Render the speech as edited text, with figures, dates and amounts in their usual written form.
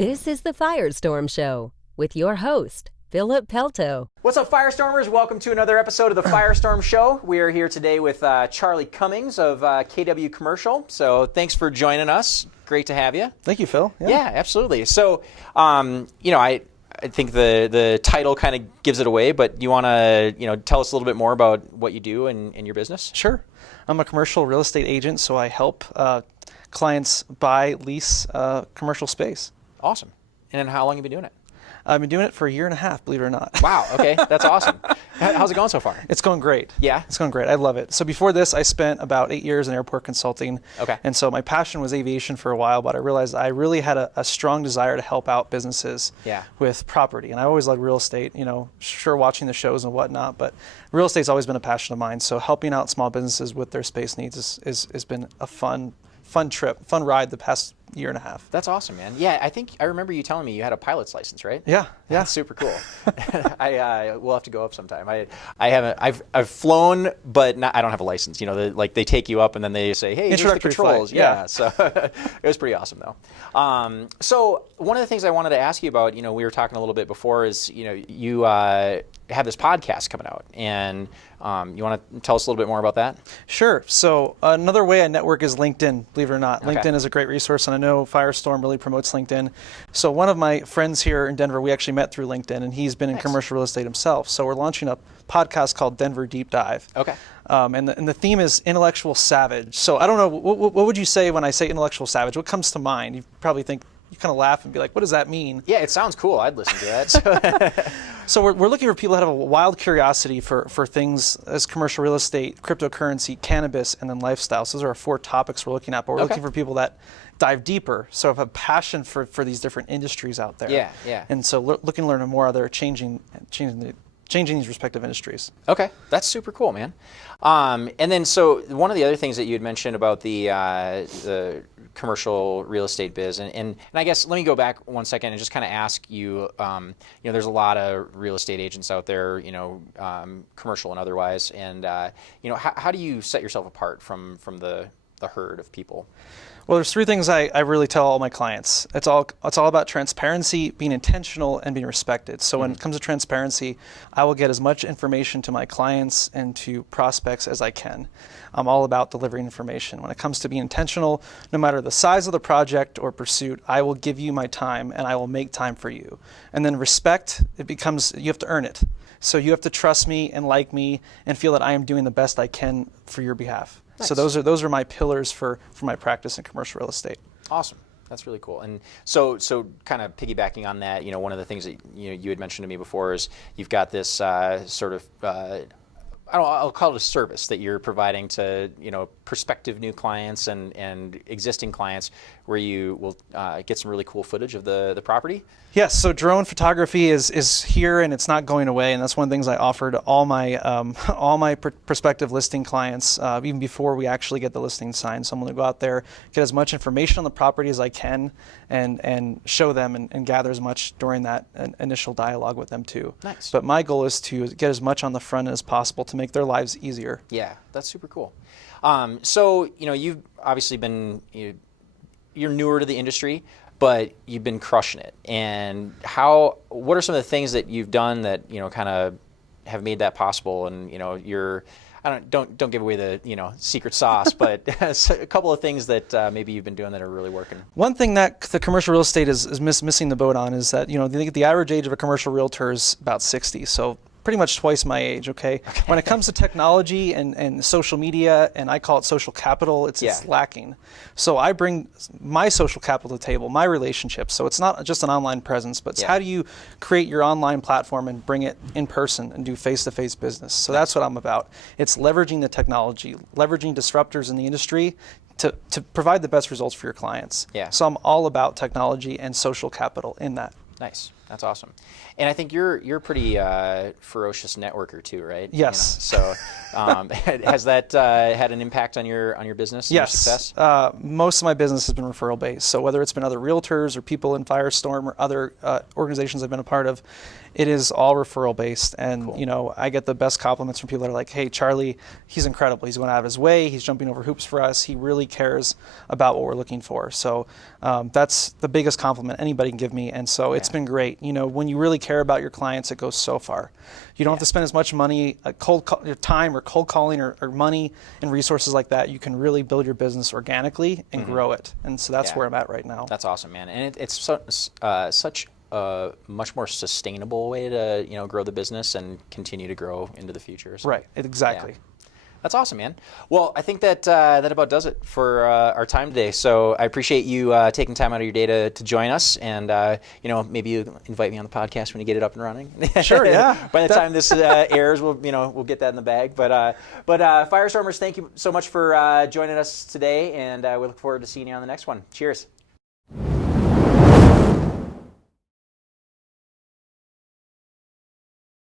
This is the Firestorm Show with your host, Philip Pelto. What's up, Firestormers? Welcome to another episode of the Firestorm Show. We are here today with Charlie Cummings of KW Commercial. So thanks for joining us. Great to have you. Thank you, Phil. Yeah, absolutely. So, I think the title kind of gives it away, but you want to, tell us a little bit more about what you do in your business? Sure. I'm a commercial real estate agent, so I help clients buy, lease commercial space. Awesome. And how long have you been doing it? I've been doing it for a year and a half, believe it or not. Wow. Okay. That's awesome. How's it going so far? It's going great. Yeah? It's going great. I love it. So before this, I spent about 8 years in airport consulting. Okay. And so my passion was aviation for a while, but I realized I really had a strong desire to help out businesses with property. And I always loved real estate, sure, watching the shows and whatnot, but real estate's always been a passion of mine. So helping out small businesses with their space needs has been a fun trip, fun ride the past year and a half. That's awesome, man. Yeah, I remember you telling me you had a pilot's license, right? Yeah. That's super cool. We'll have to go up sometime. I've flown, but I don't have a license. They take you up and then they say, hey, here's the controls. Yeah. So it was pretty awesome though. So one of the things I wanted to ask you about, we were talking a little bit before, is you have this podcast coming out, and you want to tell us a little bit more about that? Sure. So another way I network is LinkedIn, believe it or not. Okay. LinkedIn is a great resource, and I know Firestorm really promotes LinkedIn. So one of my friends here in Denver, we actually met through LinkedIn, and he's been in commercial real estate himself. So we're launching a podcast called Denver Deep Dive. Okay. And the theme is intellectual savage. So I don't know, what would you say when I say intellectual savage? What comes to mind? You probably think, you kind of laugh and be like, what does that mean? Yeah, it sounds cool. I'd listen to that. So we're looking for people that have a wild curiosity for things as commercial real estate, cryptocurrency, cannabis, and then lifestyle. So those are our 4 topics we're looking at, but we're looking for people that dive deeper, so have a passion for these different industries out there. Yeah. And so looking to learn more how they're changing these respective industries. Okay, that's super cool, man. And then, so one of the other things that you had mentioned about the commercial real estate biz, and I guess let me go back one second and just kind of ask you, there's a lot of real estate agents out there, commercial and otherwise, and how do you set yourself apart from the herd of people? Well, there's 3 things I really tell all my clients. It's all about transparency, being intentional, and being respected. So when it comes to transparency, I will get as much information to my clients and to prospects as I can. I'm all about delivering information. When it comes to being intentional, no matter the size of the project or pursuit, I will give you my time and I will make time for you. And then respect, you have to earn it. So you have to trust me and like me and feel that I am doing the best I can for your behalf. Nice. So those are my pillars for my practice in commercial real estate. Awesome. That's really cool. And so kind of piggybacking on that, one of the things that you had mentioned to me before is you've got this sort of I'll call it a service that you're providing to prospective new clients and existing clients, where you will get some really cool footage of the property. Yes, so drone photography is here and it's not going away, and that's one of the things I offer to all my prospective listing clients, even before we actually get the listing signed. So I'm going to go out there, get as much information on the property as I can, and show them and gather as much during that initial dialogue with them too. Nice. But my goal is to get as much on the front end as possible to make their lives easier. Yeah, that's super cool. So you've obviously been you're newer to the industry, but you've been crushing it. And what are some of the things that you've done that kind of have made that possible? And don't give away the secret sauce, but a couple of things that maybe you've been doing that are really working. One thing that the commercial real estate is missing the boat on is that the average age of a commercial realtor is about 60. So pretty much twice my age, okay? When it comes to technology and social media, and I call it social capital, it's lacking. So I bring my social capital to the table, my relationships. So it's not just an online presence, but it's how do you create your online platform and bring it in person and do face-to-face business. So that's what I'm about. It's leveraging the technology, leveraging disruptors in the industry to provide the best results for your clients. Yeah. So I'm all about technology and social capital in that. Nice. That's awesome. And I think you're a pretty ferocious networker too, right? Yes. You know, so has that had an impact on your business and your success? Most of my business has been referral based. So whether it's been other realtors or people in Firestorm or other organizations I've been a part of, it is all referral based. And Cool. you know, I get the best compliments from people that are like, "Hey, Charlie, he's incredible. He's going out of his way. He's jumping over hoops for us. He really cares about what we're looking for." So that's the biggest compliment anybody can give me. And so it's been great. You know, when you really care about your clients, it goes so far. You don't have to spend as much money, your time or cold calling or money and resources like that. You can really build your business organically and grow it. And so that's where I'm at right now. That's awesome, man. And it's such a much more sustainable way to grow the business and continue to grow into the future. So, Right, exactly. Yeah. That's awesome, man. Well, I think that that about does it for our time today. So I appreciate you taking time out of your day to join us, and maybe you invite me on the podcast when you get it up and running. Sure, yeah. By the time this airs, we'll get that in the bag. But Firestormers, thank you so much for joining us today, and we look forward to seeing you on the next one. Cheers.